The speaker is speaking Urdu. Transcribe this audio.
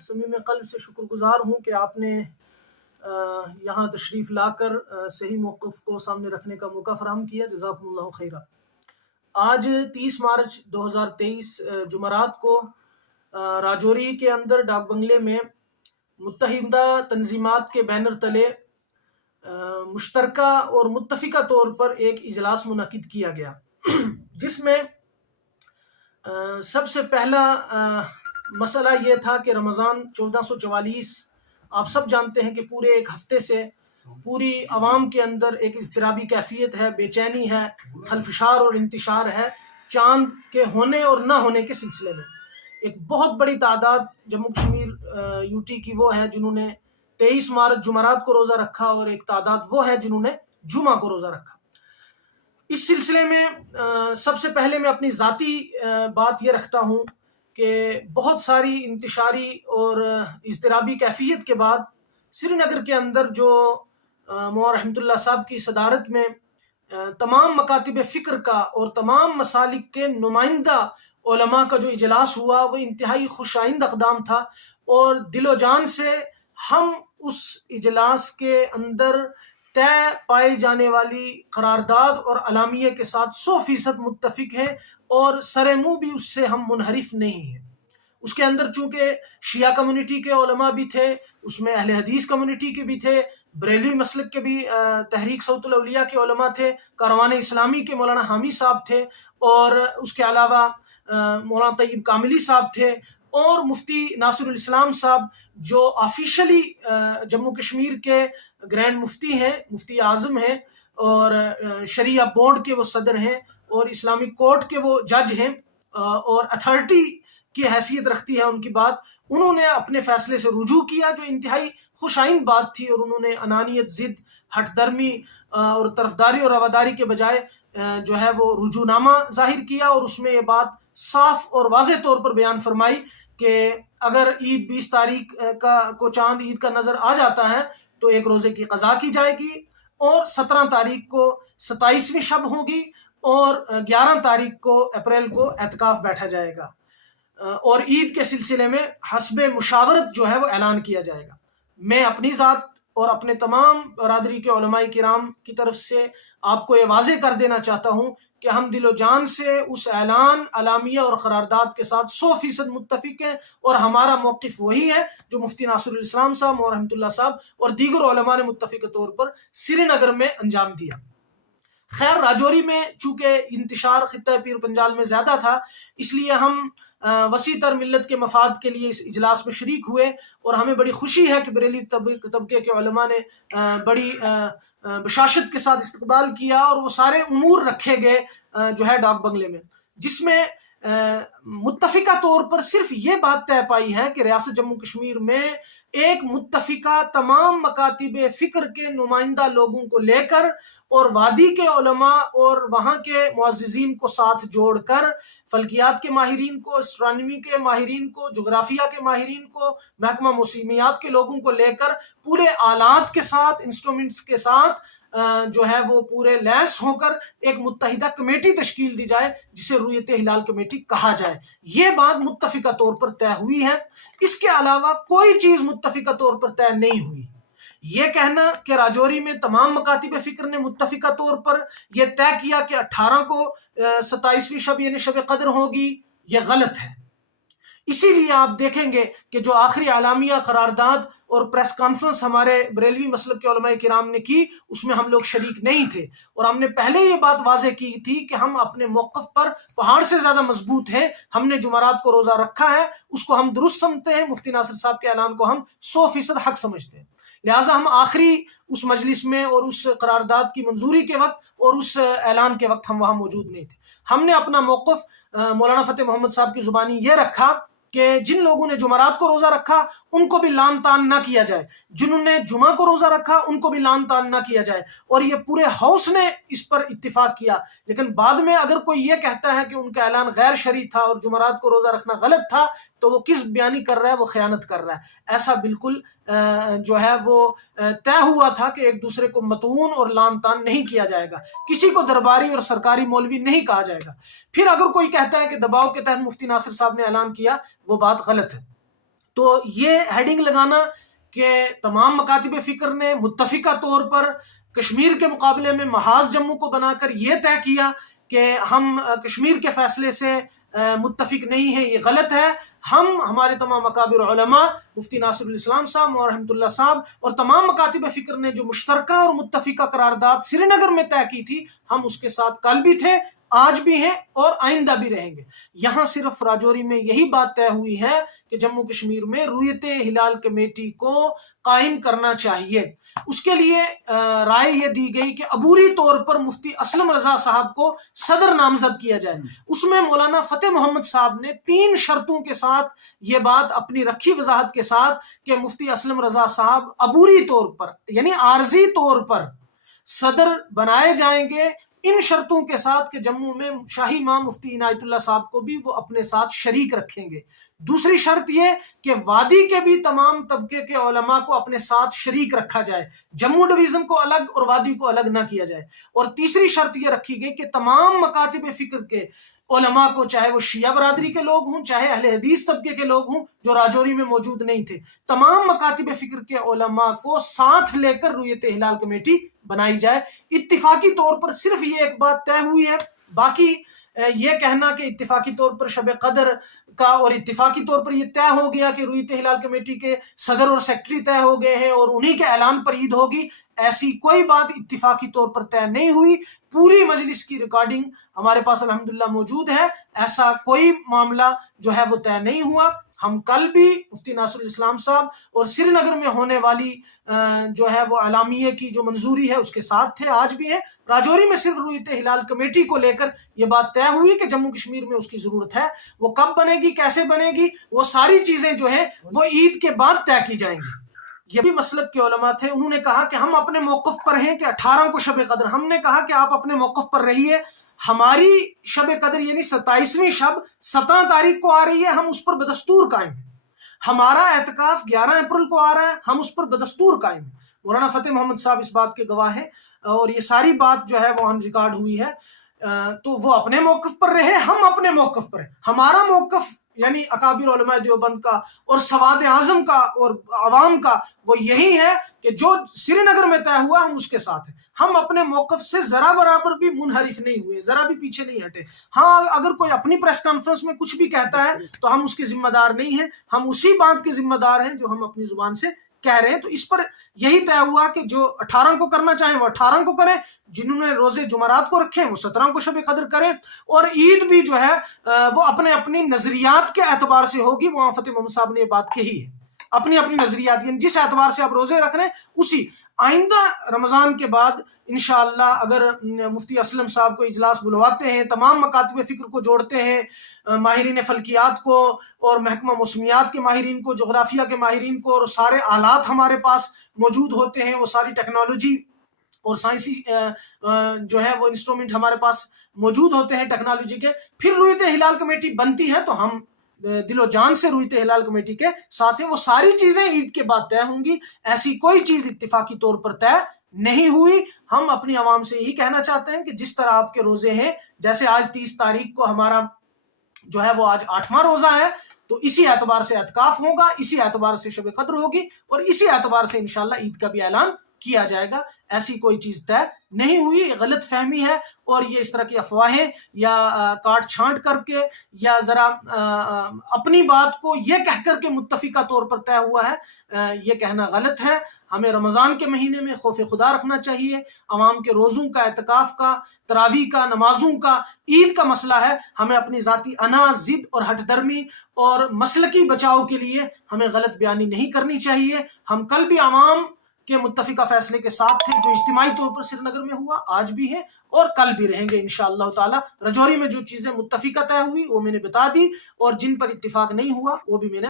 صمیم قلب سے شکر گزار ہوں کہ آپ نے یہاں تشریف لا کر صحیح موقف کو سامنے رکھنے کا موقع فراہم کیا. جزاکم اللہ خیرہ. آج 30 مارچ 2023 جمعرات کو راجوری کے اندر ڈاک بنگلے میں متحدہ تنظیمات کے بینر تلے مشترکہ اور متفقہ طور پر ایک اجلاس منعقد کیا گیا جس میں سب سے پہلا مسئلہ یہ تھا کہ رمضان 1444 آپ سب جانتے ہیں کہ پورے ایک ہفتے سے پوری عوام کے اندر ایک اضطرابی کیفیت ہے، بے چینی ہے، خلفشار اور انتشار ہے چاند کے ہونے اور نہ ہونے کے سلسلے میں. ایک بہت بڑی تعداد جموں کشمیر یو ٹی کی وہ ہے جنہوں نے 23 مارچ جمعرات کو روزہ رکھا اور ایک تعداد وہ ہے جنہوں نے جمعہ کو روزہ رکھا. اس سلسلے میں سب سے پہلے میں اپنی ذاتی بات یہ رکھتا ہوں کہ بہت ساری انتشاری اور اضطرابی کیفیت کے بعد سری نگر کے اندر جو مولانا رحمۃ اللہ صاحب کی صدارت میں تمام مکاتب فکر کا اور تمام مسالک کے نمائندہ علماء کا جو اجلاس ہوا وہ انتہائی خوش آئند اقدام تھا، اور دل و جان سے ہم اس اجلاس کے اندر طے پائی جانے والی قرارداد اور اعلامیے کے ساتھ 100% متفق ہیں اور سر منہ بھی اس سے ہم منحرف نہیں ہیں. اس کے اندر چونکہ شیعہ کمیونٹی کے علماء بھی تھے، اس میں اہل حدیث کمیونٹی کے بھی تھے، بریلوی مسلک کے بھی تحریک صوت الاولیاء کے علماء تھے، کاروان اسلامی کے مولانا حامی صاحب تھے، اور اس کے علاوہ مولانا طیب کاملی صاحب تھے، اور مفتی ناصر الاسلام صاحب جو آفیشلی جموں کشمیر کے گرینڈ مفتی ہیں، مفتی اعظم ہیں، اور شریعہ بورڈ کے وہ صدر ہیں، اور اسلامک کورٹ کے وہ جج ہیں، اور اتھارٹی کی حیثیت رکھتی ہے ان کی بات. انہوں نے اپنے فیصلے سے رجوع کیا جو انتہائی خوش آئند بات تھی، اور انہوں نے انانیت، ضد، ہٹ درمی اور طرفداری اور رواداری کے بجائے جو ہے وہ رجوع نامہ ظاہر کیا، اور اس میں یہ بات صاف اور واضح طور پر بیان فرمائی کہ اگر عید 20 تاریخ کو چاند عید کا نظر آ جاتا ہے تو ایک روزے کی قضا کی جائے گی، اور 17 تاریخ کو 27ویں شب ہوگی، اور 11 تاریخ کو اپریل کو اعتکاف بیٹھا جائے گا، اور عید کے سلسلے میں حسب مشاورت جو ہے وہ اعلان کیا جائے گا. میں اپنی ذات اور اپنے تمام برادری کے علماء کرام کی طرف سے آپ کو یہ واضح کر دینا چاہتا ہوں کہ ہم دل و جان سے اس اعلان، اعلامیہ اور قرارداد کے ساتھ 100% متفق ہیں، اور ہمارا موقف وہی ہے جو مفتی ناصر الاسلام صاحب، مولانا رحمۃ اللہ صاحب اور دیگر علماء نے متفق طور پر سری نگر میں انجام دیا. خیر، راجوری میں چونکہ انتشار خطہ پیر پنجال میں زیادہ تھا، اس لیے ہم وسیع تر ملت کے مفاد کے لیے اس اجلاس میں شریک ہوئے، اور ہمیں بڑی خوشی ہے کہ بریلی طبقے کے علماء نے بڑی بشاشت کے ساتھ استقبال کیا، اور وہ سارے امور رکھے گئے جو ہے ڈاک بنگلے میں، جس میں متفقہ طور پر صرف یہ بات طے پائی ہے کہ ریاست جموں کشمیر میں ایک متفقہ تمام مکاتب فکر کے نمائندہ لوگوں کو لے کر، اور وادی کے علماء اور وہاں کے معززین کو ساتھ جوڑ کر، فلکیات کے ماہرین کو، اسٹرانومی کے ماہرین کو، جغرافیہ کے ماہرین کو، محکمہ موسمیات کے لوگوں کو لے کر پورے آلات کے ساتھ، انسٹرومنٹس کے ساتھ جو ہے وہ پورے لیس ہو کر ایک متحدہ کمیٹی تشکیل دی جائے جسے رؤیت ہلال کمیٹی کہا جائے. یہ بات متفقہ طور پر طے ہوئی ہے. اس کے علاوہ کوئی چیز متفقہ طور پر طے نہیں ہوئی. یہ کہنا کہ راجوری میں تمام مکاتب فکر نے متفقہ طور پر یہ طے کیا کہ 18 کو 27ویں شب یعنی شب قدر ہوگی، یہ غلط ہے. اسی لیے آپ دیکھیں گے کہ جو آخری اعلامیہ، قرارداد اور پریس کانفرنس ہمارے بریلوی مسلک کے علماء کرام نے کی، اس میں ہم لوگ شریک نہیں تھے، اور ہم نے پہلے یہ بات واضح کی تھی کہ ہم اپنے موقف پر پہاڑ سے زیادہ مضبوط ہیں. ہم نے جمعرات کو روزہ رکھا ہے، اس کو ہم درست سمجھتے ہیں، مفتی ناصر صاحب کے اعلان کو ہم 100% حق سمجھتے ہیں. لہٰذا ہم آخری اس مجلس میں اور اس قرارداد کی منظوری کے وقت اور اس اعلان کے وقت ہم وہاں موجود نہیں تھے. ہم نے اپنا موقف مولانا فتح محمد صاحب کی زبانی یہ رکھا کہ جن لوگوں نے جمعرات کو روزہ رکھا ان کو بھی لان تان نہ کیا جائے، جنہوں نے جمعہ کو روزہ رکھا ان کو بھی لان تان نہ کیا جائے، اور یہ پورے ہاؤس نے اس پر اتفاق کیا. لیکن بعد میں اگر کوئی یہ کہتا ہے کہ ان کا اعلان غیر شرعی تھا اور جمعرات کو روزہ رکھنا غلط تھا تو وہ کس بیانی کر رہا ہے، وہ خیانت کر رہا ہے. ایسا بالکل جو ہے وہ طے ہوا تھا کہ ایک دوسرے کو مطعون اور لان تان نہیں کیا جائے گا، کسی کو درباری اور سرکاری مولوی نہیں کہا جائے گا. پھر اگر کوئی کہتا ہے کہ دباؤ کے تحت مفتی ناصر صاحب نے اعلان کیا، وہ بات غلط ہے. تو یہ ہیڈنگ لگانا کہ تمام مکاتب فکر نے متفقہ طور پر کشمیر کے مقابلے میں محاذ جموں کو بنا کر یہ طے کیا کہ ہم کشمیر کے فیصلے سے متفق نہیں ہیں، یہ غلط ہے. ہمارے تمام اکابر علماء، مفتی ناصر الاسلام صاحب اور رحمۃ اللہ صاحب اور تمام مکاتب فکر نے جو مشترکہ اور متفقہ قرارداد سری نگر میں طے کی تھی، ہم اس کے ساتھ کل بھی تھے، آج بھی ہیں اور آئندہ بھی رہیں گے. یہاں صرف راجوری میں یہی بات طے ہوئی ہے کہ جموں کشمیر میں رویت ہلال کمیٹی کو قائم کرنا چاہیے. اس کے لیے رائے یہ دی گئی کہ عبوری طور پر مفتی اسلم رضا صاحب کو صدر نامزد کیا جائے. اس میں مولانا فتح محمد صاحب نے 3 شرطوں کے ساتھ یہ بات اپنی رکھی وضاحت کے ساتھ کہ مفتی اسلم رضا صاحب عبوری طور پر یعنی عارضی طور پر صدر بنائے جائیں گے، ان شرطوں کے ساتھ کہ جموں میں شاہی امام مفتی عنایت اللہ صاحب کو بھی وہ اپنے ساتھ شریک رکھیں گے. دوسری شرط یہ کہ وادی کے بھی تمام طبقے کے علماء کو اپنے ساتھ شریک رکھا جائے، جموں ڈویژن کو الگ اور وادی کو الگ نہ کیا جائے. اور تیسری شرط یہ رکھی گئی کہ تمام مکاتب فکر کے علماء کو، چاہے وہ شیعہ برادری کے لوگ ہوں چاہے اہل حدیث طبقے کے لوگ ہوں جو راجوری میں موجود نہیں تھے، تمام مکاتب فکر کے علماء کو ساتھ لے کر رویت ہلال کمیٹی بنائی جائے. اتفاقی طور پر صرف یہ ایک بات طے ہوئی ہے، باقی یہ کہنا کہ اتفاقی طور پر شب قدر کا اور اتفاقی طور پر یہ طے ہو گیا کہ رویت ہلال کمیٹی کے صدر اور سیکٹری طے ہو گئے ہیں اور انہی کے اعلان پر عید ہوگی، ایسی کوئی بات اتفاقی طور پر طے نہیں ہوئی. پوری مجلس کی ریکارڈنگ ہمارے پاس الحمدللہ موجود ہے، ایسا کوئی معاملہ جو ہے وہ طے نہیں ہوا. ہم کل بھی مفتی ناصر الاسلام صاحب اور سری نگر میں ہونے والی جو ہے وہ اعلامیے کی جو منظوری ہے اس کے ساتھ تھے، آج بھی ہیں. راجوری میں صرف رویت ہلال کمیٹی کو لے کر یہ بات طے ہوئی کہ جموں کشمیر میں اس کی ضرورت ہے. وہ کب بنے گی، کیسے بنے گی، وہ ساری چیزیں جو ہیں وہ عید کے بعد طے کی جائیں گی. یہ بھی مسلک کے علماء تھے، انہوں نے کہا کہ ہم اپنے موقف پر ہیں کہ 18 کو شب قدر. ہم نے کہا کہ آپ اپنے موقف پر رہیے، ہماری شب قدر یعنی 27ویں شب 17 تاریخ کو آ رہی ہے، ہم اس پر بدستور قائم ہیں. ہمارا اعتکاف 11 اپریل کو آ رہا ہے، ہم اس پر بدستور قائم ہیں. مولانا فتح محمد صاحب اس بات کے گواہ ہیں اور یہ ساری بات جو ہے وہ آن ریکارڈ ہوئی ہے. تو وہ اپنے موقف پر رہے، ہم اپنے موقف پر ہیں. ہمارا موقف یعنی اکابر علماء دیوبند کا اور سواد اعظم کا اور عوام کا وہ یہی ہے کہ جو سری نگر میں طے ہوا ہم اس کے ساتھ ہیں. ہم اپنے موقف سے ذرا برابر بھی منحرف نہیں ہوئے، ذرا بھی پیچھے نہیں ہٹے. ہاں اگر کوئی اپنی پریس کانفرنس میں کچھ بھی کہتا ہے تو ہم اس کے ذمہ دار نہیں ہیں، ہم اسی بات کے ذمہ دار ہیں جو ہم اپنی زبان سے کہہ رہے ہیں. تو اس پر یہی طے ہوا کہ جو 18 کو کرنا چاہیں وہ 18 کو کریں، جنہوں نے روزے جمعرات کو رکھے ہیں وہ 17 کو شب قدر کریں. اور عید بھی جو ہے وہ اپنے اپنی نظریات کے اعتبار سے ہوگی. وہاں فتح محمد صاحب نے یہ بات کہی ہے، اپنی اپنی نظریات یعنی جس اعتبار سے آپ روزے رکھ رہے ہیں اسی. آئندہ رمضان کے بعد انشاءاللہ اگر مفتی اسلم صاحب کو اجلاس بلواتے ہیں، تمام مکاتب فکر کو جوڑتے ہیں، ماہرین فلکیات کو اور محکمہ موسمیات کے ماہرین کو، جغرافیہ کے ماہرین کو، اور سارے آلات ہمارے پاس موجود ہوتے ہیں، وہ ساری ٹیکنالوجی اور سائنسی جو ہے وہ انسٹرومنٹ ہمارے پاس موجود ہوتے ہیں ٹیکنالوجی کے، پھر رویت ہلال کمیٹی بنتی ہے تو ہم دل و جان سے رویت ہلال کمیٹی کے ساتھ ہیں. وہ ساری چیزیں عید کے بعد طے ہوں گی، ایسی کوئی چیز اتفاقی طور پر طے نہیں ہوئی. ہم اپنی عوام سے یہی کہنا چاہتے ہیں کہ جس طرح آپ کے روزے ہیں، جیسے آج 30 تاریخ کو ہمارا جو ہے وہ آج 8واں روزہ ہے، تو اسی اعتبار سے اعتکاف ہوگا، اسی اعتبار سے شب قدر ہوگی اور اسی اعتبار سے انشاءاللہ عید کا بھی اعلان کیا جائے گا. ایسی کوئی چیز طے نہیں ہوئی، غلط فہمی ہے اور یہ اس طرح کی افواہیں یا کاٹ چھانٹ کر کے یا ذرا اپنی بات کو یہ کہہ کر کے متفقہ طور پر طے ہوا ہے، یہ کہنا غلط ہے. ہمیں رمضان کے مہینے میں خوف خدا رکھنا چاہیے. عوام کے روزوں کا، اعتکاف کا، تراویح کا، نمازوں کا، عید کا مسئلہ ہے. ہمیں اپنی ذاتی انا، ضد اور ہٹ درمی اور مسلکی بچاؤ کے لیے ہمیں غلط بیانی نہیں کرنی چاہیے. ہم کل بھی عوام کے متفقہ فیصلے کے ساتھ تھے جو اجتماعی طور پر سری نگر میں ہوا، آج بھی ہیں اور کل بھی رہیں گے انشاءاللہ تعالی. رجوری میں جو چیزیں متفقہ طے ہوئی وہ میں نے بتا دی اور جن پر اتفاق نہیں ہوا وہ بھی میں نے